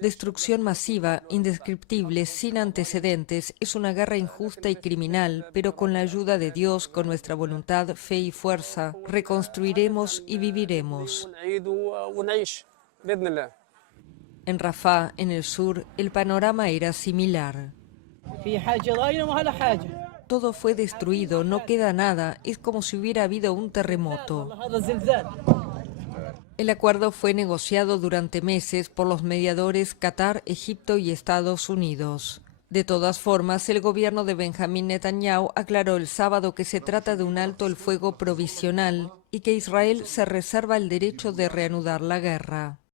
Destrucción masiva, indescriptible, sin antecedentes, es una guerra injusta y criminal, pero con la ayuda de Dios, con nuestra voluntad, fe y fuerza, reconstruiremos y viviremos. En Rafah, en el sur, el panorama era similar. Todo fue destruido, no queda nada, es como si hubiera habido un terremoto. El acuerdo fue negociado durante meses por los mediadores Qatar, Egipto y Estados Unidos. De todas formas, el gobierno de Benjamín Netanyahu aclaró el sábado que se trata de un alto el fuego provisional y que Israel se reserva el derecho de reanudar la guerra.